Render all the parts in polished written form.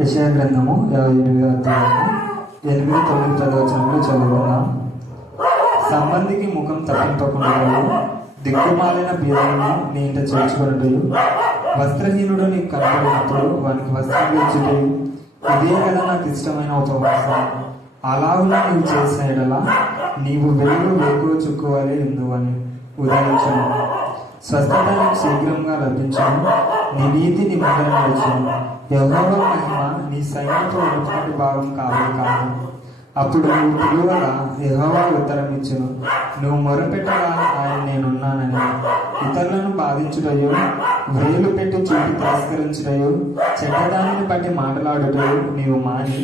యెషయా గ్రంథము 58వ అధ్యాయము 8-9 చదువుకున్నాం. సంబంధికి ముఖం తప్పింపకుండా దిక్కుమాలిన బీదలను నీ ఇంట చేర్చుకున్నట్టు, వస్త్రహీనుడు నీకు కనపడినప్పుడు వానికి వస్త్రం ఇచ్చుటయు, ఇదే కదా నాకు ఇష్టమైన ఉపవాసం. అలాగులా నీవు చేసిన ఎడల నీవు వెలుగు వేకువ చుక్కువలే ఎందువని ఉదయించను. స్వస్థత నీకు శీఘ్రంగా లభించను, నీ నీతి నీ ముందర నడుచును. యెహోవా మహిమ నీ సైన్యంతో ఉన్నటువంటి భాగం కాదు. అప్పుడు నువ్వు పిలువగా యెహోవా ఉత్తరం ఇచ్చును. నువ్వు మొరపెట్టగా ఆయన నేనున్నానని. ఇతరులను బాధించుటయో, వ్రేలు పెట్టి చూపి తిరస్కరించుటయో, చెడ్డదానిని బట్టి మాట్లాడుటయో నీవు మాని,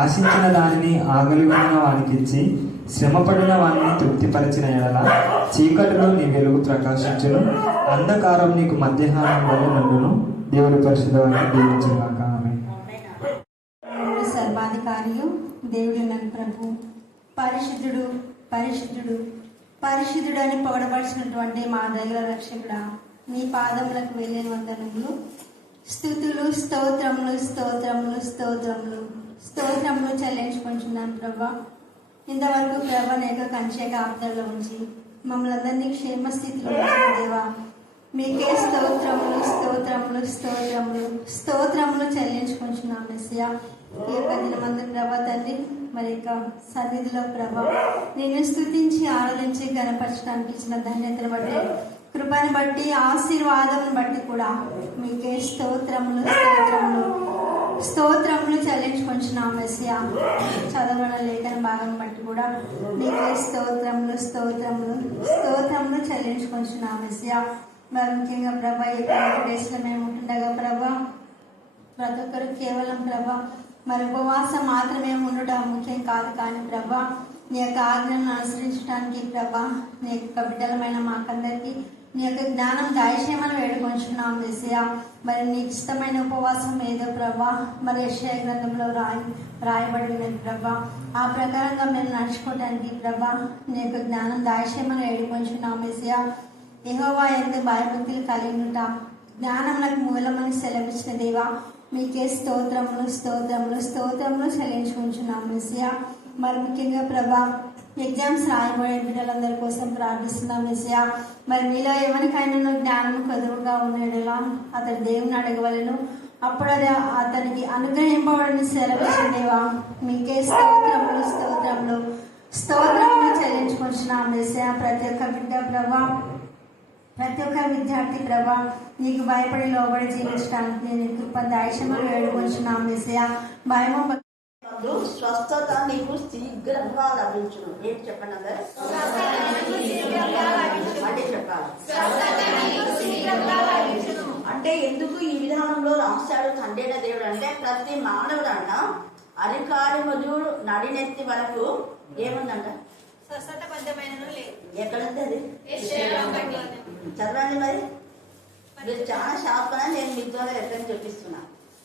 ఆశించిన దానిని ఆగలిగిన వానికిచ్చి శ్రమపడిన వారిని తృప్తిపరిచిన ఎడల చీకటిలో నీ వెలుగు ప్రకాశించును, అంధకారం నీకు మధ్యాహ్నం వల్ల నుండును. దేవుడి పరిశుద్ధవాన్ని దీవించుగాక. ఆమేన్. సర్వాధికారియు దేవుడు ప్రభు, పరిశుద్ధుడు పరిశుద్ధుడు పరిశుద్ధుడు అని పొగడపరిచినటువంటి మా దగ్గర రక్షకుడా, నీ పాదములకు వెళ్ళిన వందనములు, స్తుతులు, స్తోత్రములు స్తోత్రములు స్తోత్రములు స్తోత్రములు చెల్లించుకుంటున్నాం ప్రభా. ఇంతవరకు ప్రభా నీ యొక్క కంచె కాపుదలలో ఉంచి మమ్మల్ని అందరినీ క్షేమస్థితిలో ఉంచిన దేవా, మీకే స్తోత్రములు స్తోత్రములు స్తోత్రములు స్తోత్రములు చెల్లించుకుంటున్నాం మెస్సియా. ఈ యొక్క దినమందు ప్రభా తండ్రి, మరి యొక్క సన్నిధిలో ప్రభా నిన్ను స్తుతించి ఆరాధించి గణపరచడానికి ఇచ్చిన ధన్యతను బట్టి, కృపను బట్టి, ఆశీర్వాదం బట్టి కూడా మీకే స్తోత్రములు స్తోత్రములు స్తోత్రములు చెల్లించుకుంటున్నాం మెస్సియా. చదవడం లేఖన భాగం బట్టి కూడా నీకే స్తోత్రములు స్తోత్రములు స్తోత్రములు చెల్లించుకుంటున్నాం మెస్సియా. మరి ముఖ్యంగా ప్రభా ఈ డేస్లో మేము ఉంటుండగా ప్రభా ప్రతి ఒక్కరు కేవలం ప్రభా మరి ఉపవాసం మాత్రమే ఉండటం ముఖ్యం కాదు, కానీ ప్రభా నీ యొక్క ఆజ్ఞలను అనుసరించడానికి ప్రభా నీ యొక్క బిడ్డలమైన మాకందరికీ నీ యొక్క జ్ఞానం దయచేయమని వేడుకొంచున్నాం మెస్సియా. మరి నీకు ఇష్టమైన ఉపవాసం ఏదో ప్రభా మరి యెషయా గ్రంథంలో రాయబడినది ప్రభా. ఆ ప్రకారంగా మేము నడుచుకోవడానికి ప్రభా నీ యొక్క జ్ఞానం దయచేయమని వేడుకొంచున్నాం మెస్సియా. యెహోవా యందు భయభక్తులు కలిగినట జ్ఞానములకు మూలమని సెలవిచ్చిన దేవా, మీకే స్తోత్రములు స్తోత్రములు స్తోత్రములు చెల్లించుకుంటున్నాం మెస్సియా. మరి ముఖ్యంగా ప్రభా ఎగ్జామ్స్ రాయబడే బిడ్డలందరి కోసం ప్రార్థిస్తున్నాం మెస్సయా. మరి మీలో ఎవరికైనా జ్ఞానం కదువుగా ఉన్నాడేలా అతడు దేవుని అడగవలను, అప్పుడు అది అతనికి అనుగ్రహింపబడిన సెలవిచ్చిందేవా. మీకే స్తోత్రములు స్తోత్రములు స్తోత్రములు చెల్లించుకుంటున్నాం మెస్సయా. ప్రతి ఒక్క బిడ్డ ప్రభా, ప్రతి ఒక్క విద్యార్థి ప్రభా, నీకు భయపడి లోబడి జీవించడానికి నేను కృప దాయిషములు వేడుకొంచున్నాం మెస్సయా. భయము స్వస్థత నీకు శీఘ్రంగా లభించును. ఏంటి చెప్పండి అందరూ అంటే చెప్పాలి. అంటే ఎందుకు ఈ విధానంలో రాశాడు తండ్రైన దేవుడు అంటే, ప్రతి మానవుడు అంట అరికాడి మొదలు నడినెత్తి వరకు ఏముందంట ఎక్కడుంది అది చదవండి. మరి మీరు చాలా షార్ప్ అని నేను మీ ద్వారా రెఫరెన్స్ చూపిస్తున్నా.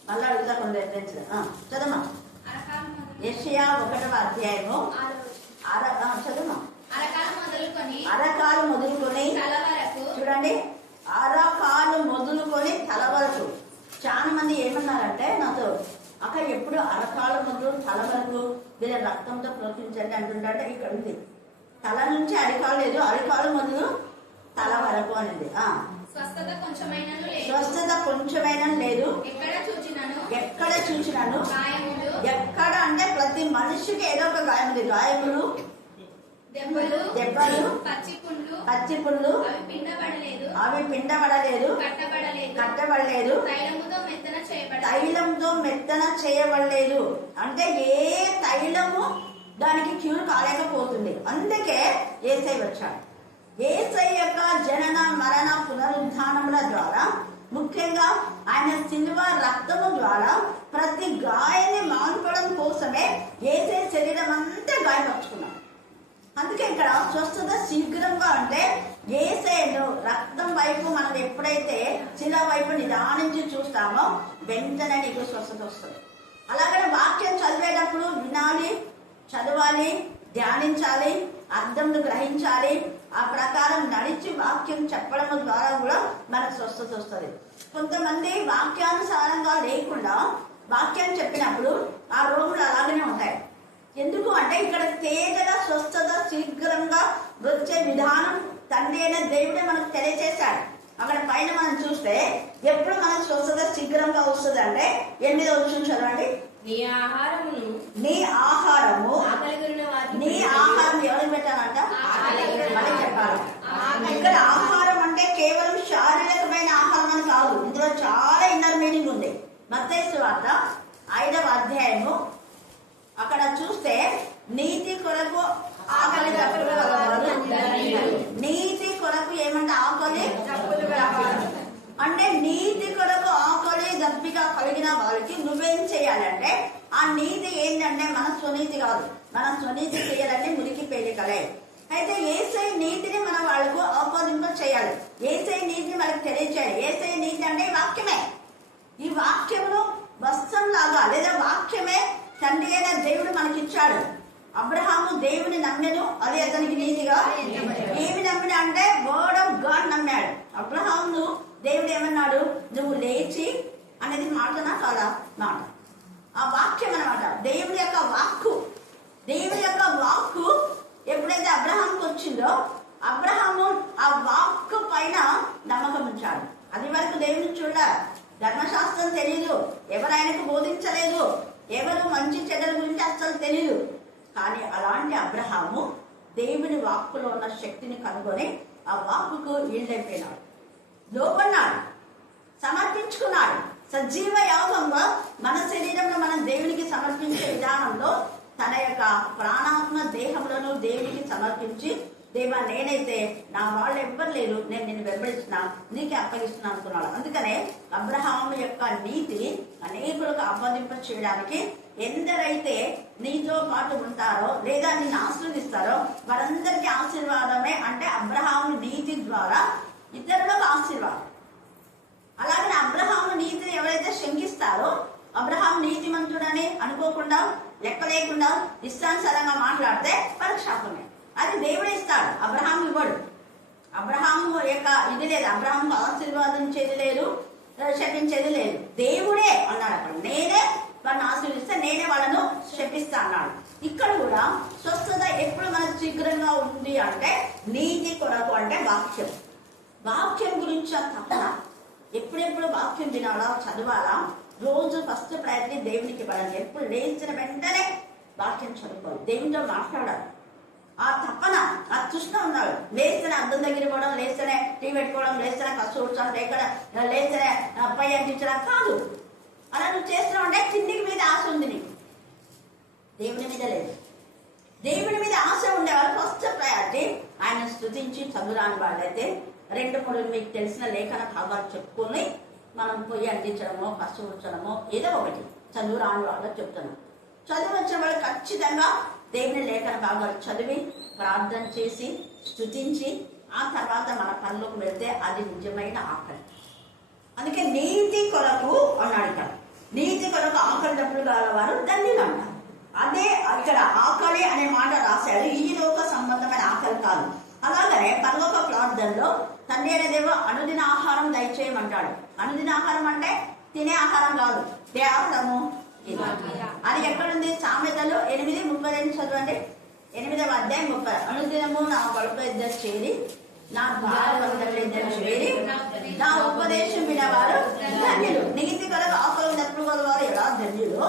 మళ్ళీ అడుగుతా కొన్ని రెఫరెన్స్ చదమ్మా. యెషయా 1వ అధ్యాయము చదమ్మా. అరకాలు మొదలుకొని చూడండి, అరకాలు మొదలుకొని తల వరకు. చాలా మంది ఏమన్నారంటే నాతో, అక్క ఎప్పుడు అరకాలు మొదలు తల వరకు వీళ్ళ రక్తంతో ప్రోత్సహించండి అంటుంటే, ఇక్కడ ఉంది తల నుంచి అరికాలు లేదు, అరికాలు మొదలు తల వరకు అనేది. స్వస్థత కొంచెమైనా లేదు, ఎక్కడ చూచినాను. ఎక్కడ అంటే ప్రతి మనిషికి ఏదో ఒక గాయం ఉంది. గాయములు, దెబ్బలు, పచ్చి పుండ్లు అవి పిండబడలేదు, కట్టబడలేదు, తైలంతో మెత్తన చేయబడలేదు. అంటే ఏ తైలము దానికి క్యూర్ కాలేకపోతుంది. అందుకే యేసయ్య వచ్చాడు. యేసయ్య యొక్క జనన మరణ పునరుద్ధానముల ద్వారా, ముఖ్యంగా ఆయన శిలువ రక్తము ద్వారా ప్రతి గాయాన్ని మాన్పడం కోసమే యేసయ్య శరీరం అంతా గాయపరుచుకున్నాం. అందుకే ఇక్కడ స్వస్థత శీఘ్రంగా అంటే యేసయ్యను రక్తం వైపు మనం ఎప్పుడైతే శిల వైపు నిదానించి చూస్తామో వెంటనే నీకు స్వస్థత వస్తుంది. అలాగనే వాక్యం చదివేటప్పుడు వినాలి, చదవాలి, ధ్యానించాలి, అర్థంను గ్రహించాలి. ఆ ప్రకారం నడిచి వాక్యం చెప్పడం ద్వారా కూడా మనకు స్వస్థత వస్తుంది. కొంతమంది వాక్యానుసారంగా లేకుండా వాక్యం చెప్పినప్పుడు ఆ రోగులు అలాగనే ఉంటాయి. ఎందుకు అంటే ఇక్కడ తేజగా స్వస్థత శీఘ్రంగా వచ్చే విధానం తండ్రి అయిన దేవుడే మనకు తెలియజేశాడు. అక్కడ పైన మనం చూస్తే ఎప్పుడు మనకు స్వస్థత శీఘ్రంగా వస్తుంది అంటే 8వ వచనం చదవండి. నీ ఆహారము నీ ఆహారం ఎవరికి పెట్టాలంట? మళ్ళీ చెప్పాలి. ఇక్కడ ఆహారం అంటే కేవలం శారీరకమైన ఆహారం అని కాదు, ఇందులో చాలా ఇన్నర్ మీనింగ్ ఉంది. మత్తయి సువార్త 5వ అధ్యాయము అక్కడ చూస్తే నీతి కొరకు ఆకలి దప్పులు కలవారు. నీతి కొరకు ఏమంటే ఆకలి అంటే నీతి కొరకు ఆకలి దప్పిక కలిగిన వాళ్ళకి నువ్వేం చేయాలంటే, ఆ నీతి ఏంటంటే మన స్వనీతి కాదు. మన స్వనీతి చేయాలంటే మురికి పేలికలే. అయితే యేసయ్య నీతిని మన వాళ్ళకు ఆపాదింప చేయాలి. యేసయ్య నీతిని మనకు తెలియచేయాలి. యేసయ్య నీతి అంటే వాక్యమే. ఈ వాక్యమును వస్త్రం లాగా లేదా వాక్యమే తండ్రి అయిన దేవుడు మనకిచ్చాడు. అబ్రహాము దేవుని నమ్మెను, అది అతనికి నీతిగా. ఏమి నమ్మిన అంటే వర్డ్ ఆఫ్ గాడ్ నమ్మాడు. అబ్రహాము దేవుడు ఏమన్నాడు? నువ్వు లేచి అనేది మాటనా కాదా? మాట. ఆ వాక్యం అనమాట, దేవుని యొక్క వాక్కు. దేవుని యొక్క వాక్కు ఎప్పుడైతే అబ్రహాంకు వచ్చిందో, అబ్రహాము ఆ వాక్కు పైన నమ్మకం ఉంచాడు. అది వరకు దేవుని చూడాలి. ధర్మశాస్త్రం తెలియదు, ఎవరు ఆయనకు బోధించలేదు, ఎవరు మంచి చెడ్డల గురించి అస్సలు తెలియదు. కానీ అలాంటి అబ్రహాము దేవుని వాక్కులో ఉన్న శక్తిని కనుగొని ఆ వాక్కుకు ఈల్డైపోయినాడు, లోపన్నాడు, సమర్పించుకున్నాడు. సజీవ యాగంగా మన శరీరంలో మనం దేవునికి సమర్పించే విధానంలో తన యొక్క ప్రాణాత్మ దేహములను దేవునికి సమర్పించి, దేవా నేనైతే నా వాళ్ళు ఎవ్వరు లేరు, నేను నిన్ను వెంబడిస్తున్నా, నీకే అప్పగిస్తున్నా అనుకున్నాడు. అందుకనే అబ్రహాము యొక్క నీతి అనేకులకు ఆపాదింప చేయడానికి, ఎందరైతే నీతో పాటు ఉంటారో లేదా నిన్ను ఆశీర్వదిస్తారో వారందరికీ ఆశీర్వాదమే. అంటే అబ్రహాము నీతి ద్వారా ఇతరులకు ఆశీర్వాదం. అలాగే అబ్రహాము నీతిని ఎవరైతే శంకిస్తారో, అబ్రహాం నీతిమంతుడని అనుకోకుండా, లెక్క లేకుండా ఇష్టానుసారంగా మాట్లాడితే వారికి శాపమే. అది దేవుడే ఇస్తాడు, అబ్రహాం ఇవ్వడు. అబ్రహాము యొక్క ఇది లేదు, అబ్రహాంకు ఆశీర్వాదించేది లేదు, శపించేది లేదు. దేవుడే అన్నాడు. అక్కడ నేనే వాళ్ళని ఆశీర్వదిస్తే నేనే వాళ్ళను శపిస్తా అన్నాడు. ఇక్కడ కూడా స్వస్థత ఎప్పుడు మనకు శీఘ్రంగా ఉంది అంటే నీతి కొరకు అంటే వాక్యం. వాక్యం గురించి తప్పన ఎప్పుడెప్పుడు వాక్యం వినాలా, చదవాలా, రోజు ఫస్ట్ ప్రయత్ని దేవునికి ఇవ్వాలని. ఎప్పుడు లేచిన వెంటనే వాక్యం చదువుకోవాలి, దేవునితో మాట్లాడాలి. ఆ తప్పన, ఆ తృష్ణ ఉండాలి. లేస్తేనే అద్దం దగ్గర పోవడం, లేస్తేనే టీ పెట్టుకోవడం, లేస్తేనే కసు కూర్చోడం, లేస్తేనే పై అంటించడం కాదు. అలా నువ్వు చేస్తున్నావు అంటే కిందికి మీద ఆశ ఉంది నీకు, దేవుని మీద లేదు. దేవుని మీద ఆశ ఉండేవాళ్ళు ఫస్ట్ ప్రయారిటీ ఆయన స్తుతించి చదువురాని వాళ్ళైతే 2-3 మీకు తెలిసిన లేఖన భాగాలు చెప్పుకొని మనం పొయ్యి అంటించడమో కసు కూర్చడమో ఏదో ఒకటి చదువురాని వాళ్ళకి చెప్తున్నాం. చదువు వచ్చిన వాళ్ళు ఖచ్చితంగా దేవుని లేఖన భాగాలు చదివి ప్రార్థన చేసి స్తుతించి ఆ తర్వాత మన పనిలోకి వెళ్తే అది నిజమైన ఆకలి. అందుకే నీతి కొరకు అన్నాడు ఇక్కడ. నీతి కొరకు ఆకలి డబ్బులు గలవారు ధన్యులు అంటారు. అదే ఇక్కడ ఆకలి అనే మాట రాశాడు. ఈ లోక సంబంధమైన ఆకలి కాదు. అలాగనే పరలోక ప్రార్థనలో తండ్రి అనే దేవ అనుదిన ఆహారం దయచేయమంటాడు. అనుదిన ఆహారం అంటే తినే ఆహారం కాదు, ఏ ఆహారము అది ఎక్కడుంది? సామెతలు 8:32 చదవండి. 8వ అధ్యాయం 30. అనుదినము నా కడుపు ఇద్దరు చేరి, నా భార్య చేరి, నా ఉపదేశం వినేవారు ధన్యులు. నీతి కొరకు ఆకలి ఉన్నప్పుడు వారు ఎలా ధన్యులు?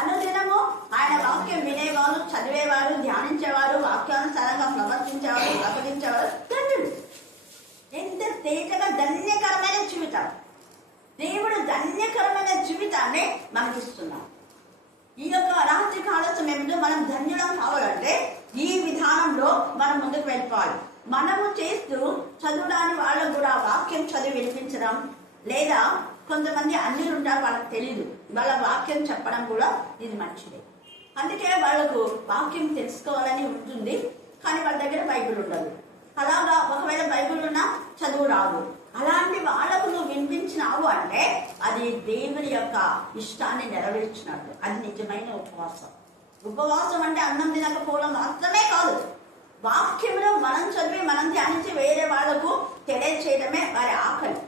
అనుదినము ఆయన వాక్యం వినేవారు, చదివేవారు, ధ్యానించేవారు, వాక్యానుసారంగా ప్రవర్తించేవారు, ప్రకటించేవారు ధన్యులు. ఎంత తేటగా ధన్యకరమైన జీవితం! దేవుడు ధన్యకరమైన జీవితాన్ని మనకిస్తున్నాడు. ఈ యొక్క రాత్రి కాల సమయంలో మనం ధన్యులం కావాలంటే ఈ విధానంలో మనం ముందుకు వెళ్ళిపోవాలి. మనము చేస్తూ చదువురాని వాళ్ళకు కూడా వాక్యం చదివి వినిపించడం, లేదా కొంతమంది అన్యులు ఉంటారు, వాళ్ళకి తెలియదు, వాళ్ళ వాక్యం చెప్పడం కూడా ఇది మంచిదే. అందుకే వాళ్ళకు వాక్యం తెలుసుకోవాలని ఉంటుంది, కానీ వాళ్ళ దగ్గర బైబిల్ ఉండదు. అలాగా ఒకవేళ బైబిల్ ఉన్నా చదువు రాదు. అలాంటి వాళ్ళకు నువ్వు వినిపించినావు అంటే అది దేవుని యొక్క ఇష్టాన్ని నెరవేర్చినట్టు. అది నిజమైన ఉపవాసం. ఉపవాసం అంటే అన్నం తినకపోవడం మాత్రమే కాదు, వాక్యంలో మనం చదివి మనం ధ్యానించి వేరే వాళ్లకు తెలియచేయడమే వారి ఆకలి.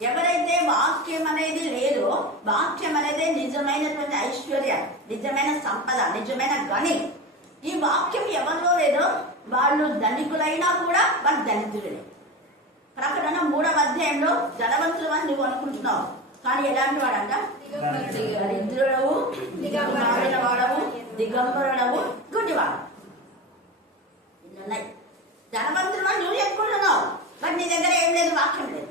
ఎవరైతే వాక్యం అనేది లేదో, వాక్యం అనేది నిజమైనటువంటి ఐశ్వర్యం, నిజమైన సంపద, నిజమైన గని. ఈ వాక్యం ఎవరిలో లేదో వాళ్ళు ధనికులైనా కూడా వాళ్ళు దళితులే. ప్రకటన 3వ అధ్యాయంలో ధనవంతులు అని నువ్వు అనుకుంటున్నావు, కానీ ఎలాంటి వాడంట? దరిద్రుడవు, మారిన వాడవు, దిగంబరుడవు, గుడ్డివాడు. ఇన్నున్నాయి. ధనవంతులు అని నువ్వు చెప్పుకుంటున్నావు, బట్ నీ దగ్గర ఏం లేదు, వాక్యం లేదు.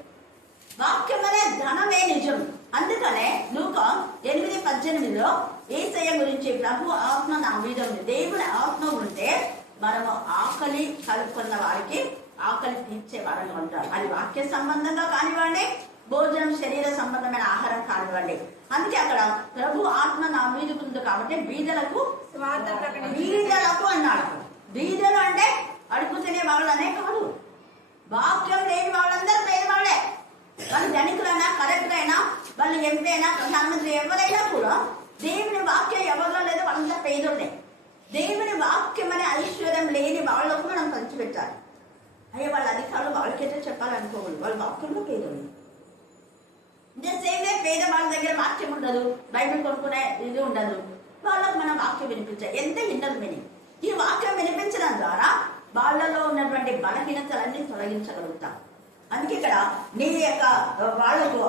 వాక్యం అనే ధనమే నిజం. అందుకనే లూకా 8:18 యేసయ్య గురించి ప్రభు ఆత్మ నా మీద ఉంది. దేవుని ఆత్మ ఉంటే మనము ఆకలి కలుపుకున్న వారికి ఆకలి తీర్చే వారని ఉంటారు. అది వాక్య సంబంధంగా కానివ్వండి, భోజనం శరీర సంబంధమైన ఆహారం కానివ్వండి. అందుకే అక్కడ ప్రభు ఆత్మ నా మీదకు ఉంది కాబట్టి బీదలకు అన్నాడు. బీదలు అంటే అడుగు తినే వాళ్ళనే కాదు, వాక్యం లేని వాళ్ళందరూ పేదవాళ్లే. వాళ్ళు ధనికులైనా, కలెక్టర్ అయినా, వాళ్ళు ఎంపీ అయినా, ప్రధానమంత్రి ఎవరైనా కూడా దేవుని వాక్యం ఎవరిలో లేదో వాళ్ళంతా పేదోళ్ళే. దేవుని వాక్యం అనే ఐశ్వర్యం లేని వాళ్ళకు మనం పంచిపెట్టాలి. అయ్యే వాళ్ళ అధికారులు వాళ్ళకైతే చెప్పాలనుకోవాలి, వాళ్ళ వాక్యంలో పేదోళ్ళు. సేమే పేద వాళ్ళ దగ్గర వాక్యం ఉండదు, బైబిల్ కొనుక్కునే ఇది ఉండదు, వాళ్ళకు మనం వాక్యం వినిపించాలి. ఎంత విన్నది విని ఈ వాక్యం వినిపించడం ద్వారా వాళ్ళలో ఉన్నటువంటి బలహీనతలన్నీ తొలగించగలుగుతాం. అందుకే ఇక్కడ నీ యొక్క వాళ్లకు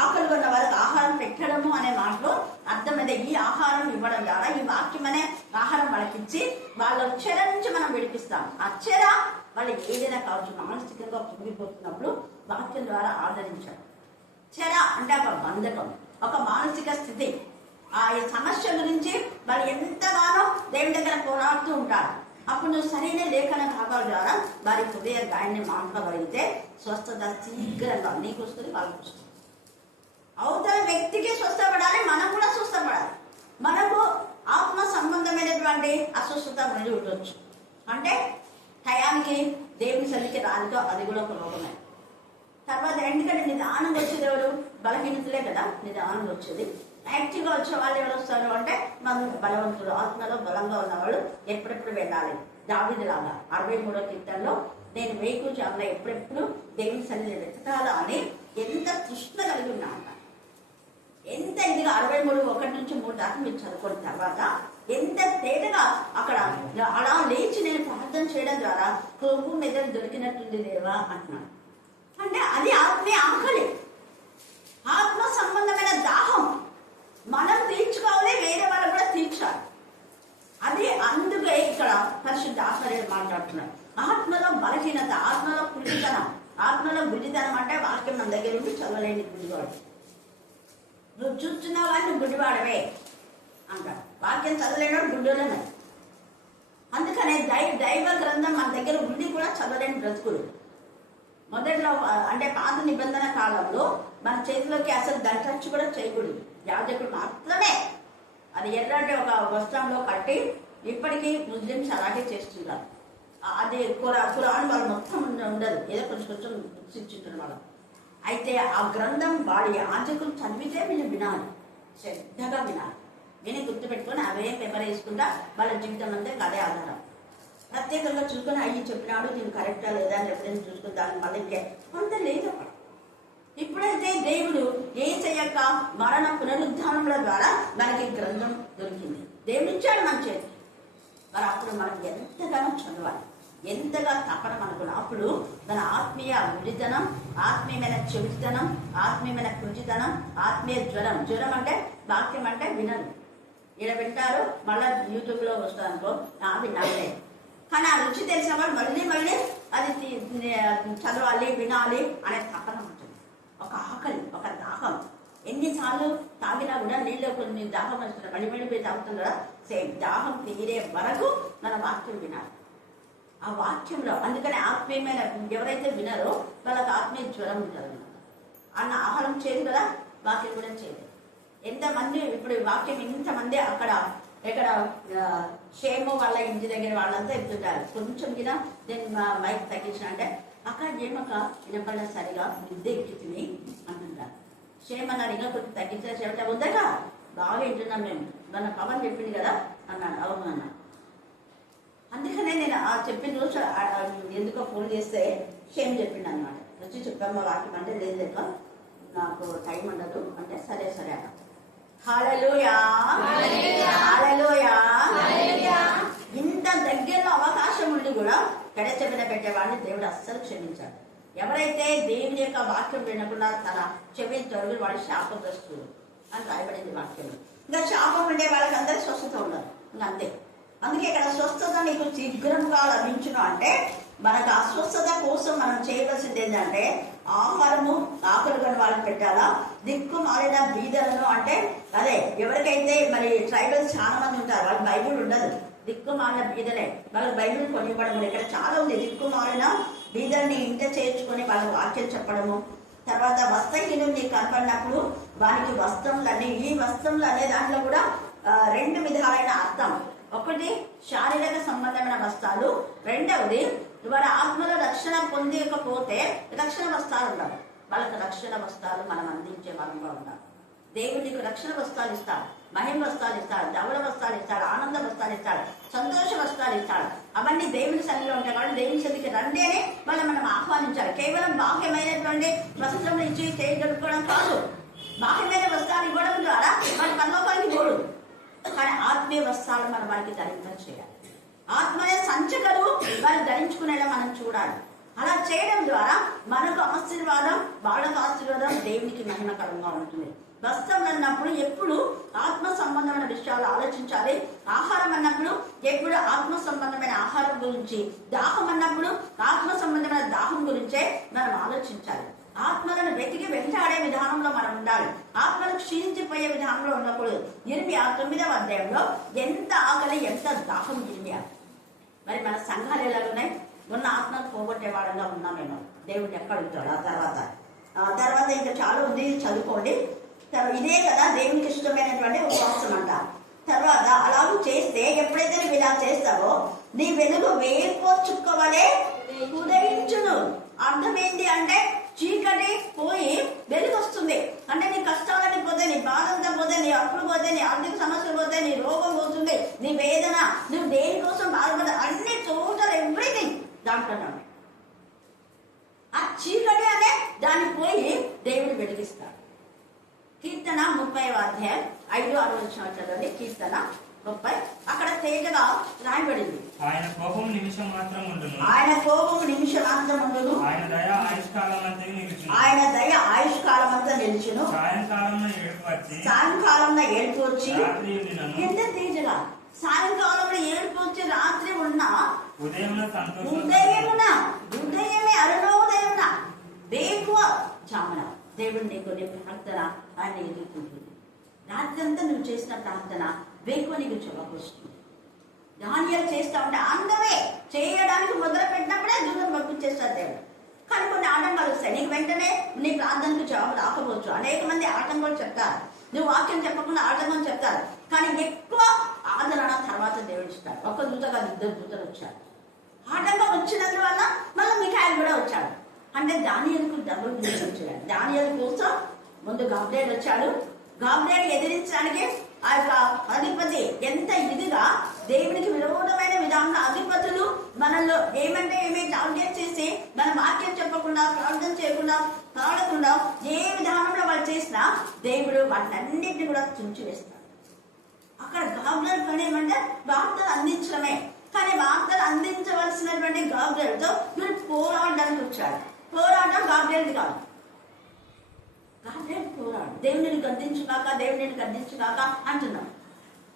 ఆకలి ఉన్న వాళ్ళకి ఆహారం పెట్టడము అనే మాటలో అర్థమైంది. ఈ ఆహారం ఇవ్వడం ద్వారా, ఈ వాక్యం అనే ఆహారం వాళ్ళకిచ్చి వాళ్ళ చెర నుంచి మనం విడిపిస్తాం. ఆ చెర వాళ్ళు ఏదైనా కావచ్చు, మానసికంగా పొంగిపోతున్నప్పుడు వాక్యం ద్వారా ఆదరించాలి. చెర అంటే ఒక బంధకం, ఒక మానసిక స్థితి. ఆ సమస్య గురించి వాళ్ళు ఎంతగానో దేవుని దగ్గర పోరాడుతూ ఉంటారు. అప్పుడు నువ్వు సరైన లేఖన భాగాల ద్వారా వారి హృదయ గాయాన్ని మాట్లాడగలిగితే స్వస్థత శీఘ్రంగా నీకు వస్తుంది, వాళ్ళకి వస్తుంది. అవతల వ్యక్తికి స్వస్థపడాలి, మనం కూడా స్వస్థపడాలి. మనకు ఆత్మ సంబంధమైనటువంటి అస్వస్థత అనేది ఉండొచ్చు. అంటే టయానికి దేవుని సన్నిధికి రానితో అది కూడా ఒక రోగమే. తర్వాత ఎందుకంటే నిదానంగా వచ్చేది ఎవరు? బలహీనతలే కదా నిదానంగా వచ్చేది. యాక్టివ్గా వచ్చే వాళ్ళు ఎవరు వస్తారు అంటే మనం బలవంతులు, ఆత్మలో బలంగా ఉన్నవాళ్ళు ఎప్పుడెప్పుడు వెళ్ళాలి. దావీదులాగా 63వ కీర్తనలో నేను వేకువజామున ఎప్పుడెప్పుడు దేవుని సన్నిధిని వెతకాలా అని ఎంత తృష్ణ కలిగి ఉన్నా అంట. ఎంత ఇదిగా 63:1-3 దాకా మీరు చదువుకున్న తర్వాత ఎంత తేటగా అక్కడ అలా లేచి నేను ప్రార్థన చేయడం ద్వారా కొవ్వు మీద దొరికినట్టుంది దేవా అంటున్నాడు. అంటే అది ఆత్మీయ ఆకలి, ఆత్మ సంబంధమైన దాహం మనం తీర్చుకోవాలి, వేరే వాళ్ళు కూడా తీర్చాలి. అది అందుకే ఇక్కడ పరిశుద్ధ ఆచార్యులు మాట్లాడుతున్నారు. ఆత్మలో బలహీనత, ఆత్మలో కుడితనం, ఆత్మలో గుడితనం అంటే వాక్యం మన దగ్గర ఉండి చదవలేని గుడివాడు. నువ్వు చూస్తున్నావు కానీ నువ్వు గుడివాడవే అంటాడు. వాక్యం చదవలేని గుడ్డోలేమే. అందుకనే దైవ గ్రంథం మన దగ్గర ఉండి కూడా చదవలేని బ్రతుకులు. మొదట్లో అంటే పాత నిబంధన కాలంలో మన చేతిలోకి అసలు దంచచ్చు కూడా చేయకూడదు. యాజకుడు మాత్రమే అది ఎర్రంటే ఒక వస్త్రంలో కట్టి, ఇప్పటికీ ముస్లిమ్స్ అలాగే చేస్తున్నారు. అది ఖురాన్ వాళ్ళు మొత్తం ఉండదు, ఏదో కొంచెం కొంచెం శిక్షించారు వాళ్ళు. అయితే ఆ గ్రంథం వాడి యాజకులు చదివితే వీళ్ళు వినాలి, శ్రద్ధగా వినాలి. విని గుర్తుపెట్టుకొని అవే పేపర్ వేసుకుంటా వాళ్ళ జీవితం అంతా అదే ఆధారం. ప్రత్యేకంగా చూసుకొని అయ్యి చెప్పినాడు దీన్ని కరెక్టా లేదా అని ఎప్పుడైనా చూసుకుని దాన్ని మళ్ళీ కొంత లేదు అక్కడ. ఇప్పుడైతే దేవుడు యేసయ్య యొక్క మరణ పునరుద్ధానముల ద్వారా మనకి గ్రంథం దొరికింది, దేవుడు ఇచ్చాడు మన చేతి. మరి అప్పుడు మనం ఎంతగానో చదవాలి, ఎంతగా తపన మనకు. అప్పుడు మన ఆత్మీయ వృడితనం, ఆత్మీయమైన చెవితనం, ఆత్మీయమైన కృషితనం, ఆత్మీయ జ్వరం. జ్వరం అంటే వాక్యం అంటే వినరు, ఇలా వింటారు మళ్ళీ యూట్యూబ్లో వస్తారనుకో వినాలే. కానీ ఆ రుచి తెలిసిన వాళ్ళు మళ్ళీ మళ్ళీ అది చదవాలి, వినాలి అనే తపన ఉంటుంది. ఒక ఆకలి, ఒక దాహం. ఎన్నిసార్లు తాగినా కూడా నీళ్ళు కొన్ని దాహం వస్తున్నారు, మళ్ళీ మళ్ళీ పోయి తాగుతుందా, సేమ్ దాహం తీరే వరకు మన వాక్యం వినాలి. ఆ వాక్యంలో అందుకని ఆత్మీయమైన ఎవరైతే వినారో వాళ్ళకి ఆత్మీయ జ్వరం ఉంటుంది అన్న. ఆహారం చేయదు కదా, వాక్యం కూడా చేయదు. ఎంతమంది ఇప్పుడు వాక్యం ఇంతమంది అక్కడ ఎక్కడ షేము వాళ్ళ ఇంటి దగ్గర వాళ్ళంతా ఎత్తుంటారు. కొంచెం కింద నేను మైక్ తగ్గించిన అంటే అక్కడ ఏమక వినపడ సరిగా బుద్ధి ఎక్కింది అంటుంటారు. షేమ్ అన్నాడు ఇంకా కొంచెం తగ్గించిన చెమట ఉందట బాగా వింటున్నాం మేము, మన పవన్ చెప్పింది కదా అన్నాడు. అవును అన్నా. అందుకనే నేను ఆ చెప్పిన రోజు ఎందుకో ఫోన్ చేస్తే షేమ్ చెప్పిండు అనమాట. వచ్చి చెప్పాము వాక్యం అంటే లేదు లేక నాకు టైం ఉండదు అంటే సరే సరే అన్న. హల్లెలూయా, హల్లెలూయా. ఇంత దగ్గరలో అవకాశం ఉండి కూడా గడచ మీద పెట్టేవాడిని దేవుడు అస్సలు క్షమించాడు. ఎవరైతే దేవుని యొక్క వాక్యం వినకుండా తన చెవి తొలగి వాడి శాపగ్రస్తుడు అని రాయబడింది వాక్యంలో. ఇంకా శాపం ఉండే వాళ్ళకి అందరూ స్వస్థత ఉండదు, ఇంకా అంతే. అందుకే ఇక్కడ స్వస్థత నీకు శీఘ్రంగా లభించును అంటే మనకు అస్వస్థత కోసం మనం చేయవలసింది ఏంటంటే ఆహారము ఆకలి కొని వాళ్ళకి పెట్టాలా. దిక్కు మారిన బీదలను అంటే అదే ఎవరికైతే మరి ట్రైబల్స్ చాలా మంది ఉంటారు, వాళ్ళకి బైబుల్ ఉండదు. దిక్కు మారిన బీదలే వాళ్ళకి బైబుల్ కొనివ్వడం. ఇక్కడ చాలా ఉంది. దిక్కు మారిన బీదల్ని ఇంట చేర్చుకొని వాళ్ళకి వాక్యం చెప్పడము. తర్వాత వస్త్రహీనం నీకు కనపడినప్పుడు వానికి వస్త్రములన్నీ, ఈ వస్త్రములు అనే దాంట్లో కూడా రెండు విధాలైన అర్థం. ఒకటి శారీరక సంబంధమైన వస్త్రాలు, రెండవది వారి ఆత్మలో రక్షణ పొందకపోతే రక్షణ వస్త్రాలు ఉండవు. వాళ్ళకి రక్షణ వస్త్రాలు మనం అందించే వాళ్ళంగా ఉండాలి. దేవుడు నీకు రక్షణ వస్త్రాలు ఇస్తాడు, మహిమ వస్త్రాలు ఇస్తాడు, ధవళ వస్త్రాలు ఇస్తాడు, ఆనంద వస్త్రాలు ఇస్తాడు, సంతోష వస్త్రాలు ఇస్తాడు. అవన్నీ దేవుని సన్నిధిలో ఉంటాయి. కాబట్టి దేవుని సన్నిధికి రండి అని మనం ఆహ్వానించాలి. కేవలం బాహ్యమైనటువంటి వస్త్రం ఇచ్చి చేయగలుపుకోవడం కాదు. బాహ్యమైన వస్త్రాలు ఇవ్వడం ద్వారా మన పరలోకానికి పోడు. కానీ ఆత్మీయ వస్త్రాలు మనం వారికి ధరించడం చేయాలి. ఆత్మీయ సంచకలు వారు ధరించుకునేలా మనం చూడాలి. అలా చేయడం ద్వారా మనకు ఆశీర్వాదం, వాళ్ళకు ఆశీర్వాదం, దేవునికి మహిమకరంగా ఉంటుంది. వస్త్రం అన్నప్పుడు ఎప్పుడు ఆత్మ సంబంధమైన విషయాలు ఆలోచించాలి. ఆహారం అన్నప్పుడు ఎప్పుడు ఆత్మ సంబంధమైన ఆహారం గురించి, దాహం అన్నప్పుడు ఆత్మ సంబంధమైన దాహం గురించే మనం ఆలోచించాలి. ఆత్మలను వెతికి వెంటాడే విధానంలో మనం ఉండాలి. ఆత్మను క్షీణించిపోయే విధానంలో ఉన్నప్పుడు ఇర్మియా 9వ అధ్యాయంలో ఎంత ఆకలి, ఎంత దాహం ఇర్మియా. మరి మన సంఘాలు ఎలాగున్నాయి? ఉన్న ఆత్మను పోగొట్టే వాళ్ళగా ఉన్నామేమో. దేవుడు ఎక్కడ ఉంటాడు? ఆ తర్వాత ఇంకా చాలా ఉంది, చదువుకోండి. ఇదే కదా దేవునికి ఇష్టమైనటువంటి ఉపవాసం అంట. తర్వాత అలాగూ చేస్తే ఎప్పుడైతే నువ్వు ఇలా చేస్తావో నీ వెలుగు వేకో చుక్కవలే ఉదయించును. అర్థమైంది అంటే చీకటి పోయి వెలుగు వస్తుంది. అంటే నీ కష్టాలని పోతే, నీ బాధంతా పోతే, నీ అప్పులు పోతే, నీ ఆర్థిక సమస్యలు పోతే, నీ రోగం పోతుంది, నీ వేదన, నువ్వు దేనికోసం బాధపడ అన్ని టోటల్ ఎవ్రీథింగ్ దాంట్లో ఆ చీకటి అనే దాన్ని పోయి దేవుడు వెలిగిస్తాడు. కీర్తన 30వ అధ్యాయం 5-6 వచనాలు చదవండి. కీర్తన 30 అక్కడ తేజగా రాయబడింది. ఆయన కోపం నిమిషం మాత్రం ఉండును. ఆయన కోపం నిమిషం మాత్రం ఉండును. ఆయన దయ ఆయుష్కాలం అంతా నిలుచును. ఆయన దయ ఆయుష్కాలం అంతా నిలిచును. సాయంకాలంలో ఏడుపు వచ్చి సాయంకాలంలో ఏడుపు వచ్చి రాత్రి ఉండినను. ఎంత తేజగా సాయంకాలంలో ఏడుపు వచ్చి రాత్రి ఉన్నా ఉదయంలో సంతోషం. ఉదయమే అరుణోదయమున వేకువ జామున దేవుడు నీకు నీ ప్రార్థన ఆయన ఎదుర్కొంటుంది. రాత్రి అంతా నువ్వు చేసిన ప్రార్థన వేకువ నీకు చెవకొస్తుంది. దానియాలు చేస్తా ఉంటే అందమే చేయడానికి మొదలు పెట్టినప్పుడే దూరం పంపించేస్తారు దేవుడు. కానీ కొన్ని ఆటంకాలు వస్తాయి. నీకు వెంటనే నీ ప్రార్థనకు జవాబు రాకపోవచ్చు. అనేక మంది ఆటంకాలు చెప్తారు. నువ్వు వాక్యం చెప్పకుండా ఆటంకం చెప్తారు. కానీ ఎక్కువ ఆదరణ తర్వాత దేవుడు ఇస్తాడు. ఒక్క దూత కాదు, 2 దూతలు వచ్చారు. ఆటంకం వచ్చినందువల్ల మళ్ళీ మిఖాయిలు కూడా వచ్చాడు. అంటే దానియేలుకు డబుల్ బ్లెస్సింగ్ వచ్చాడు. దానియేలు కోసం ముందు గాబ్రియేలు వచ్చాడు. గాబ్రియేలు ఎదిరించడానికి ఆ యొక్క అధిపతి ఎంత ఇదిగా దేవునికి విరోధమైన విధానంలో అధిపతులు మనల్లో ఏమంటే ఏమి టార్గెట్ చేసి మన వాక్యం చెప్పకుండా ప్రార్థన చేయకుండా పాడకుండా ఏ విధానంలో వాళ్ళు చేసినా దేవుడు వాటినన్నింటినీ కూడా తుంచివేస్తాడు. అక్కడ గాబ్రియేలు పని ఏమంటే వార్తలు అందించడమే. కానీ వార్తలు అందించవలసినటువంటి గాబ్రియేలుతో మీరు పోరాడడానికి వచ్చాడు. పోరాటం గాబ్రియేలుది కాదు. గాబ్రియేలు పోరాడు. దేవుడిని గద్దించుగాక, దేవుడిని గద్దించుగాక అంటున్నాడు.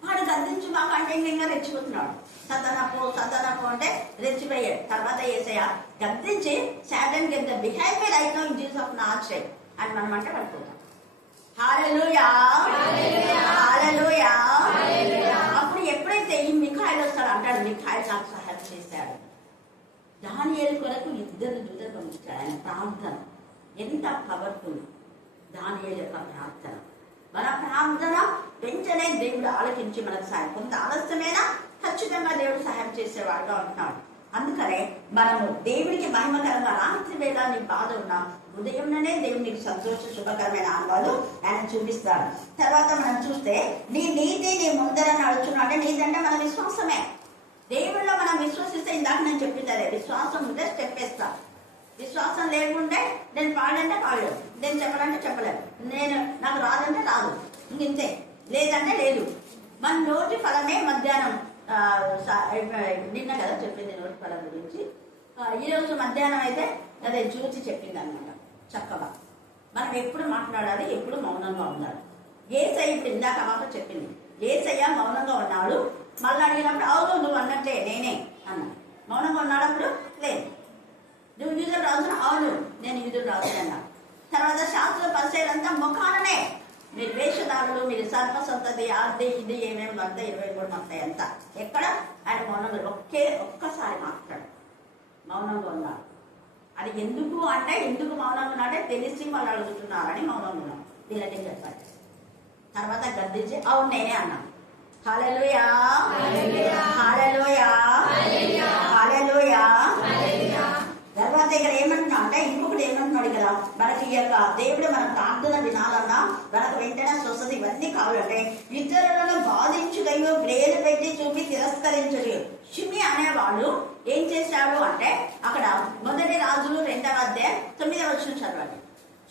వాడు గద్దించుగాక అంటే ఇంకా రెచ్చిపోతున్నాడు. సతనపో అంటే రెచ్చిపోయాడు. తర్వాత యేసయ్య గద్దించి Satan give the behaviour I know in Jesus of Nazareth అని మనం అంటే పడిపోతాం. హల్లెలూయా, హల్లెలూయా. అప్పుడు ఎప్పుడైతే ఈ మిఖాయిలు వస్తాడు అంటాడు, మిఖాయిలు నాకు సహాయం చేశాడు. దానియేలు కొరకు 2 దూతలు పంపించాడు. ఆయన ప్రార్థన ఎంత పవర్ఫుల్. దానియేలు యొక్క ప్రార్థన, మన ప్రార్థన వెంటనే దేవుడు ఆలకించి మనకు సహాయం. కొంత ఆలస్యమైనా ఖచ్చితంగా దేవుడు సహాయం చేసేవాడుగా ఉంటున్నాడు. అందుకనే మనము దేవుడికి మహిమకరంగా రాత్రి వేళ నీ బాధ ఉన్నా ఉదయంలోనే దేవుడు నీకు సంతోష శుభకరమైన అనుభవాలు ఆయన చూపిస్తాడు. తర్వాత మనం చూస్తే నీ నీతి నీ ముందర నడుచున్నా అంటే నీదంటే మన విశ్వాసమే. దేవుడిలో మనం విశ్వసిస్తే ఇందాక నేను చెప్పిందే విశ్వాసం ఉంటే స్టెప్ వేస్తా. విశ్వాసం లేకుంటే నేను పాడంటే పాడలేదు, నేను చెప్పాలంటే చెప్పలేదు, నాకు రాదంటే రాదు, ఇంతే, లేదంటే లేదు. మన నోటి ఫలమే మధ్యాహ్నం నిన్న కదా చెప్పింది నోటి ఫలం గురించి. ఈరోజు మధ్యాహ్నం అయితే అదే చూసి చెప్పింది అనమాట చక్కగా. మనం ఎప్పుడు మాట్లాడాలి, ఎప్పుడు మౌనంగా ఉండాలి. యేసయ్య ఇప్పుడు ఇందాక మాకు చెప్పింది. యేసయ్య మౌనంగా ఉన్నాడు. మళ్ళీ అడిగినప్పుడు అవును నువ్వు అన్నట్టే నేనే అన్నాడు. మౌనంగా ఉన్నాడప్పుడు లేదు. నువ్వు యూదులు రాజున అవును నేను యూదులు రాజు అన్నాడు. తర్వాత శాస్త్ర పరిచయాలంతా ముఖాననే మీరు వేషధారులు, మీరు సర్పసంతతి, అది ఇది ఏమేమి అంతా 23 వస్తాయి అంతా. ఎక్కడ ఆయన మౌనంగా ఒక్కసారి మాట్లాడు, మౌనంగా ఉన్నాడు. అది ఎందుకు అంటే ఎందుకు మౌనంగా ఉన్నాడంటే తెలిసి వాళ్ళు అడుగుతున్నారని మౌనంగా ఉన్నాడు. వీళ్ళని చెప్పాలి. తర్వాత గద్దించి అవును నేనే అన్నాను. హల్లెలూయా, హల్లెలూయా, హల్లెలూయా. తర్వాత ఇక్కడ ఏమంటున్నా అంటే ఇంకొకటి ఏమంటున్నాడు కదా, మనకి ఈ యొక్క దేవుడు మన ప్రార్థన వినాలన్నా మనకు వెంటనే స్వస్థత ఇవన్నీ కావాలంటే ఇతరులను బాధించుదయ్యో బ్రేలు పెట్టి చూపి తిరస్కరించడు. షిమి అనేవాడు ఏం చేశాడు అంటే అక్కడ 1 రాజులు 2వ అధ్యాయం 9వ వచనం చదవండి.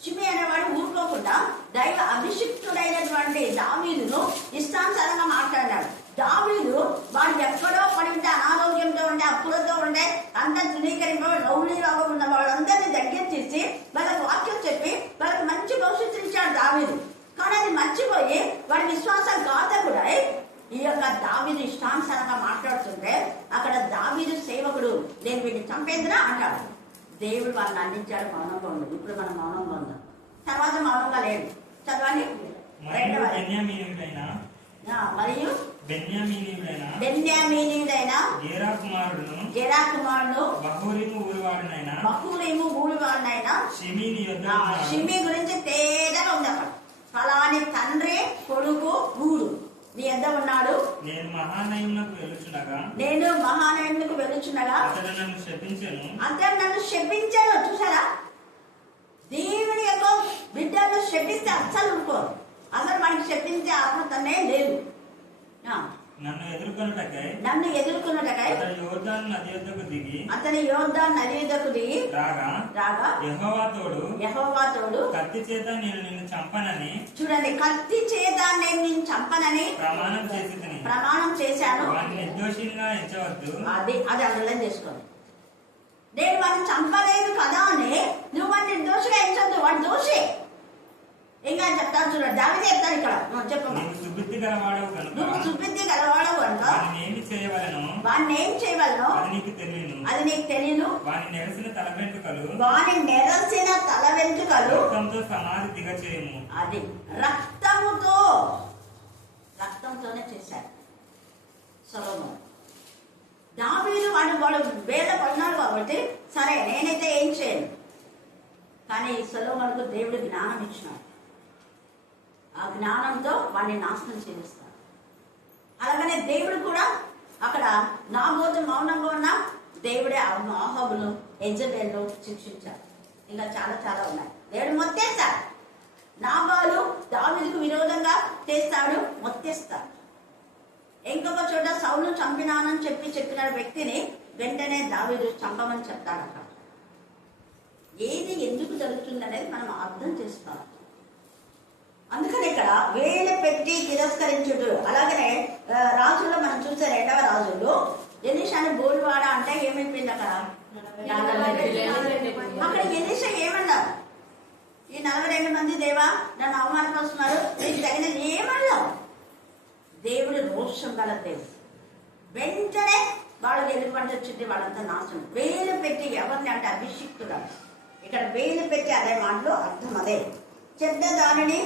షిమి అనేవాడు ఊరుకోకుండా దైవ అభిషిక్తుడైనటువంటి దావీదును ఇష్టానుసారంగా మాట్లాడాడు. దావీదు వాడు ఎక్కడో పడి ఉంటే, అనారోగ్యంతో ఉండే, అప్పులతో ఉండే, అంతా తృణీకరింపబడి రౌడీ రోగం ఉన్న వాళ్ళందరినీ దగ్గర చేసి వాళ్ళకు వాక్యం చెప్పి వాళ్ళకి మంచి భవిష్యత్తు ఇచ్చాడు దావీదు. కానీ అది మర్చిపోయి వాడి విశ్వాసఘాతకుడై ఈ యొక్క దావీదు ఇష్టానుసారంగా మాట్లాడుతుంటే అక్కడ దావీదు సేవకుడు నేను వీడిని చంపేందునా అంటాడు. దేవుడు వాళ్ళని అందించాడు మౌనంగా ఉండదు. ఇప్పుడు మనం మౌనంగా ఉందాం. తర్వాత మౌనంగా లేదు. చదవండి. మరియు బెన్యామీనీయుడైన గెరా కుమారుడు బహూరీము ఊరివాడినైనా షిమి గురించి తేజగా ఉంది. అక్కడ ఫలాని తండ్రి కొడుకు ఊరు నీ యొద్ద ఉన్నాడు. నేను మహానయమునకు వెళ్ళుచుండగా అతడు నన్ను శపించాను. చూసారా, దేవుని యొక్క బిడ్డలను శపిస్తే అస్సలు ఊరుకోరు. అసలు మనకి శపించే ఆత్మతనే లేదు. నన్ను ఎదుర్కొనుటకై అతని యోర్దాను నది యొద్దకు దిగి రాగా యెహోవా తోడు కత్తి చేత నేను నిన్ను చంపనని, చూడండి, కత్తి చేత నేను నిన్ను చంపనని ప్రమాణం చేశాను. వాడిని నిర్దోషిగా ఎంచవద్దు. అది అండర్లైన్ చేసుకోండి. నేను వాడిని చంపలేదు కదా అని నువ్వు వాడిని నిర్దోషిగా ఎంచొద్దు. వాడు దోషే. ఇంకా చెప్తాను చూడండి, దావిదే చెప్తాను ఇక్కడ. చెప్పు. నువ్వు సుబుద్ధి గలవాడవు కనుక వాడిని ఏమి చేయవలెనో అది నీకు తెలియను. వాని నెరసిన తల వెంట్రుకలు రక్తంతో సమాధి దిగచేయము. అది రక్తంతోనే చేశాడు సొలొమోను. దావీదు వాడు వేళ పడినాడు కాబట్టి సరే నేనైతే ఏం చేయను, కానీ సొలొమోనుకు దేవుడు జ్ఞానం ఇచ్చినాడు. ఆ జ్ఞానంతో వాడిని నాశనం చేస్తాడు. అలాగనే దేవుడు కూడా అక్కడ నాబోతు మౌనంగా ఉన్న దేవుడే ఆ మోహాబులు యెజబెలు శిక్షించాడు. ఇంకా చాలా చాలా ఉన్నాయి. దేవుడు మొత్తేస్తాడు. నాబాలు దావీదుకు విరోధంగా చేస్తాడు, మొత్తేస్తాడు. ఇంకొక చోట సౌలు చంపినానని చెప్పిన వ్యక్తిని వెంటనే దావీదు చంపమని చెప్తాడు. అక్కడ ఏది ఎందుకు జరుగుతుంది అనేది మనం అర్థం చేసుకోవాలి. అందుకని ఇక్కడ వేలు పెట్టి తిరస్కరించుడు. అలాగనే రాజుల్లో మనం చూస్తే 2వ రాజుల్లో ఎలీషాని బోల్వాడ అంటే ఏమైపోయింది అక్కడ. అక్కడ ఎలీషా ఏమన్నారు, ఈ 42 మంది దేవా నన్ను అవమానపరుస్తున్నారు, నీకు తగినది ఏమన్నావు. దేవుడు రోషం గల దేవుడు. వెంటనే వాళ్ళకి ఎలుపంట వచ్చింది, వాళ్ళంతా నాశనం. వేలు పెట్టి ఎవరిని అంటే అభిషిక్తుడు. ఇక్కడ వేలు పెట్టి అదే మాటలు అర్థం అదే. చెడ్డ దానిని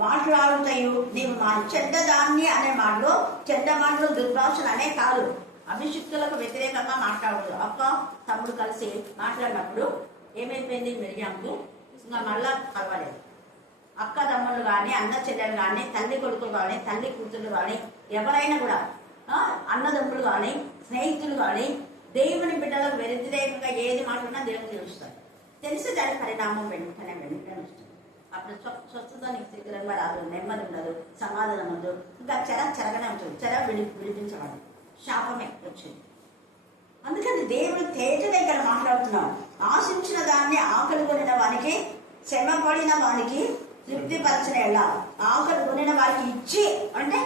మాట్లాడుతాయు నీవు చెడ్డదాన్ని అనే మాటలు, చెడ్డ మాటలు దుర్భాషలు అనే కాదు, అభిషిక్తులకు వ్యతిరేకంగా మాట్లాడదు. అక్క తమ్ముడు కలిసి మాట్లాడినప్పుడు ఏమైపోయింది, మిరియాంకు ఇంకా మళ్ళా కలవలేదు. అక్క తమ్ముళ్ళు కానీ, అన్న చెల్లెలు కానీ, తల్లి కొడుకులు కానీ, తల్లి కూతురు కానీ, ఎవరైనా కూడా అన్నదమ్ములు కానీ, స్నేహితులు కానీ, దేవుని బిడ్డలకు వ్యతిరేకంగా ఏది మాట్లాడినా దేవుని తెలుస్తారు. తెలిసి దాని పరిణామం వెంటనే వస్తుంది. అప్పుడు స్వస్థత నీకు శీఘ్రంగా రాదు, నెమ్మది ఉండదు, సమాధానం ఉండదు, ఇంకా చెరగనే ఉంటుంది. విడిపించబడదు, శాపమే వచ్చింది. అందుకని దేవుడు తేజ దగ్గర మాట్లాడుతున్నాం. ఆశించిన దాన్ని ఆకలి కొనిన వానికి, శ్రమ పడిన వానికి తృప్తిపరచిన ఎలా ఆకలి కొనిన వారికి ఇచ్చి అంటే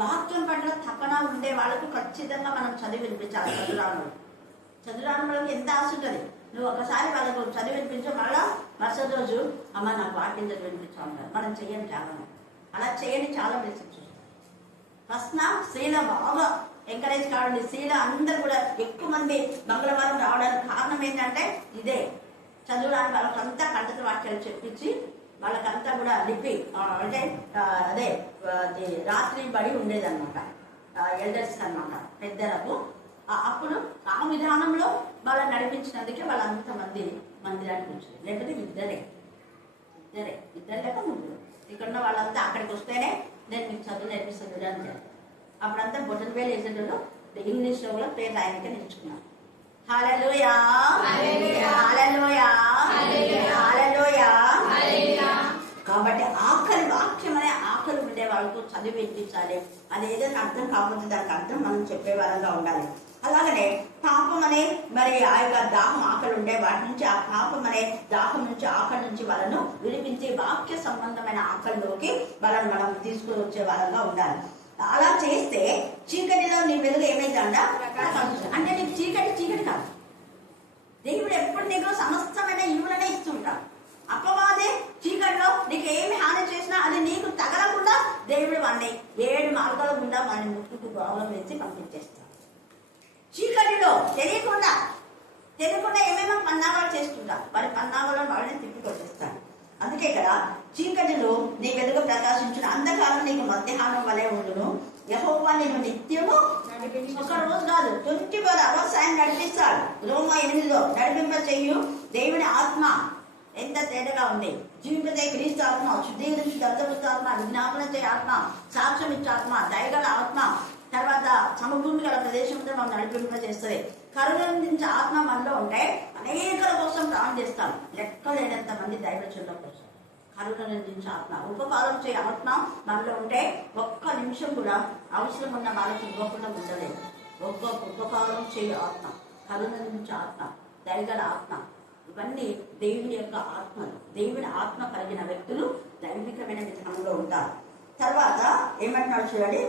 వాక్యం పట్ల తపన ఉండే వాళ్ళకు ఖచ్చితంగా మనం చదివి వినిపించాలి. చదురాను వాళ్ళకి ఎంత ఆశ ఉంటుంది. నువ్వు ఒకసారి వాళ్ళకు చదివి వినిపించు, మళ్ళా మరుసటి రోజు అమ్మ నాకు వాక్యం చదివి వినిపించామన్నారు. మనం చెయ్యని చాలా, అలా చేయని చాలా బేసిక్ చూస్తాం. ఫస్ట్ స్త్రీల బాగా ఎంకరేజ్ కావండి. స్త్రీల అందరూ కూడా ఎక్కువ మంది మంగళవారం రావడానికి కారణం ఏంటంటే ఇదే. చదువురాని వాళ్ళకంతా కంటత వాక్యాలు చెప్పించి వాళ్ళకంతా కూడా లిపి అంటే అదే రాత్రి బడి ఉండేదన్నమాట ఎల్డర్స్ అన్నమాట, పెద్దలకు. అప్పుడు ఆ విధానంలో వాళ్ళని నడిపించినందుకే వాళ్ళంతమంది మందిరానికి వచ్చారు. లేకపోతే ఇద్దరే లేక ముగ్గురు. ఇక్కడ వాళ్ళంతా అక్కడికి వస్తేనే నేను మీకు చదువు నేర్పిస్తాను అని చెప్పారు. అప్పుడంతా బొటన్ వేలు వేసేటప్పుడు ఇంగ్లీష్లో కూడా పేరు రాయనికే నేర్చుకున్నారు. హల్లెలూయా, హల్లెలూయా, హల్లెలూయా. కాబట్టి ఆకలి వాక్యం అనే ఆకలి ఉండే వాళ్ళకు చదివి వినిపించాలి. అది ఏదైనా అర్థం కాకపోతే దానికి అర్థం మనం చెప్పే వాళ్ళగా ఉండాలి. అలాగనే పాపం అనే మరి ఆ యొక్క దాహం ఆకలి ఉండే వాటి నుంచి, ఆ పాపం అనే దాహం నుంచి, ఆకలి నుంచి వాళ్ళను విడిపించి వాక్య సంబంధమైన ఆకలిలోకి వాళ్ళని మనం తీసుకుని వచ్చే వాళ్ళగా ఉండాలి. అలా చేస్తే చీకటిలో నీ వెలుగు ఏమైందంట అంటే నీకు చీకటి కాదు. దేవుడు ఎప్పుడు నీకు సమస్తమైన ఈవులనే ఇస్తుంటాడు. అపవాదే చీకటిలో నీకు ఏమి హాని చేసినా అది నీకు తగలకుండా దేవుడు వాడిని 7 మార్గాల గుండా వాడిని ముట్టుకు గోళం వేసి పంపించేస్తాడు. చీకటిలో తెలియకుండా ఏమేమో పన్నాగాలు చేస్తుంటా, వాడి పన్నాగాలను వాళ్ళని తిప్పికొట్టేస్తాడు. అందుకే ఇక్కడ చీకటిలో నీ వెలుగు ప్రకాశించిన అంధకారం నీకు మధ్యాహ్నం వలె ఉండును. యెహోవా నిన్ను నిత్యము ఒక రోజు కాదు 24 hours ఆయన నడిపిస్తాడు. రోమా 8లో నడిపింప చెయ్యు దేవుని ఆత్మ ఎంత తేటగా ఉంది. జీవితే క్రీస్తు ఆత్మ, శుద్ధీకరించి దత్తపుత్ర ఆత్మ, విజ్ఞాపన చేయ ఆత్మ, సాక్ష్యం ఇచ్చే ఆత్మ, దయగల ఆత్మ, తర్వాత సమభూమి గల ప్రదేశంతో మనం నడిపింపజేస్తుంది. కరుణించే ఆత్మ మనలో ఉంటే అనేకల కోసం ప్రాణం చేస్తాం. లెక్కలేనంత మంది దైవచనుల కోసం. కరుణించే ఆత్మ, ఉపకారం చేయ ఆత్మ మనలో ఉంటే ఒక్క నిమిషం కూడా అవసరం ఉన్న వాళ్ళకి ఇవ్వకుండా ఉండలేదు. ఉపకారం చేయ ఆత్మ, కరుణించే ఆత్మ, దయగల ఆత్మ, ఇవన్నీ దేవుని యొక్క ఆత్మలు. దేవుని ఆత్మ కలిగిన వ్యక్తులు దైవికమైన విధానంలో ఉంటారు. తర్వాత ఏమంటున్నాడు చూడండి,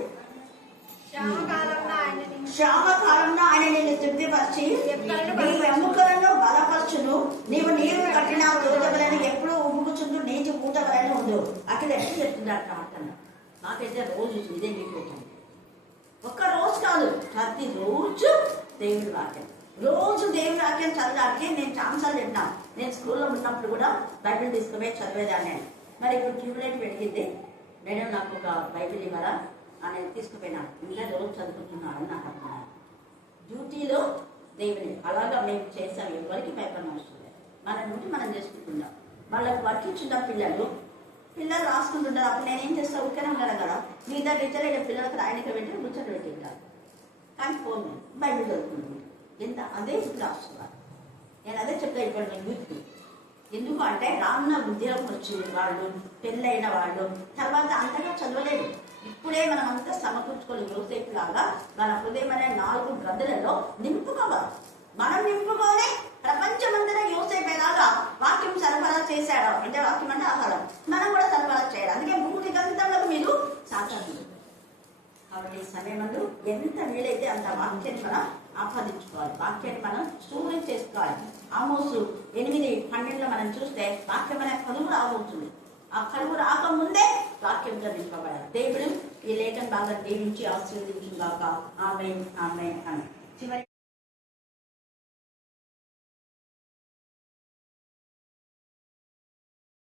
శ్యామకాలంలో ఆయన నిన్ను తృప్తిపరిచి నీ ఎముకలను బలపరచును, నీవు నీరు కట్టిన తోటవలను ఎప్పుడూ ఉమ్ముకుచుండు, నీటి ఊటవలను ఉండు. అక్కడ ఎప్పుడు చెప్తున్నారు అంటున్నా. నాకైతే రోజు ఇదే మీకు పెట్టండి. ఒక్క రోజు కాదు, ప్రతిరోజు దేవుడి వాక్యం, రోజు దేవుడి వాక్యం చదవడానికి నేను ఛాన్సాలు తింటాను. నేను స్కూల్లో ఉన్నప్పుడు కూడా బైబిల్ తీసుకుపోయి చదివేదాన్ని. మరి ఇప్పుడు ట్యూబ్లైట్ పెరిగింది, మేడం నాకు ఒక బైబిల్ ఇవ్వరా అని తీసుకుపోయినాను. ఇంకా రోజు చదువుకుంటున్నాను నాకు అర్థం. డ్యూటీలో దేవుని అలాగా మేము చేసాం. ఎవరికి పేపర్ అవసరం లేదు, మన డ్యూటీ మనం చేసుకుంటున్నాం. వాళ్ళకి వర్క్ ఇచ్చిన పిల్లలు రాసుకుంటుంటారు. అప్పుడు నేనేం చేస్తాను, ఊరికనే ఉన్నాను కదా, మిగతా టీచర్ పిల్లలకు రాయనిక పెట్టి ముచ్చట పెట్టింటారు. కానీ ఫోన్ బైబిల్ చదువుకుంటుంది. ఎంత అదే ఇప్పుడు రాస్తున్నారు. నేను అదే చెప్తా ఇప్పుడు యూత్కి. ఎందుకు అంటే రానున్న ఉద్యోగం వచ్చిన వాళ్ళు, పెళ్ళైన వాళ్ళు, తర్వాత అంతగా చదవలేదు. ఇప్పుడే మనం అంతా సమకూర్చుకోవాలి. యోసేపు లాగా మన హృదయం అనే 4 గదులలో నింపుకోవాలి. మనం నింపుకోవాలి. ప్రపంచమంతా యోసేపేలాగా వాక్యం సరఫరా చేశాడు. అంటే వాక్యం అంటే ఆహారం, మనం కూడా సరఫరా చేయాలి. అందుకే భూమి గంధంలో మీరు సాధారణ. కాబట్టి సమయంలో ఎంత వీలైతే అంత వాక్యాన్ని మనం ఆపాదించుకోవాలి. వాక్యాన్ని మనం సూర్యం చేసుకోవాలి. ఆమోసు 8:12 మనం చూస్తే వాక్యం అనే కలుగు రాబోతుంది. ఆ కలుగు రాకముందే వాక్యంతో నింపబడాలి. దేవుడు ఈ లేఖను బాగా దీవించి ఆశీర్వదించుగాక. ఆమేన్ ఆమేన్ ఆమేన్.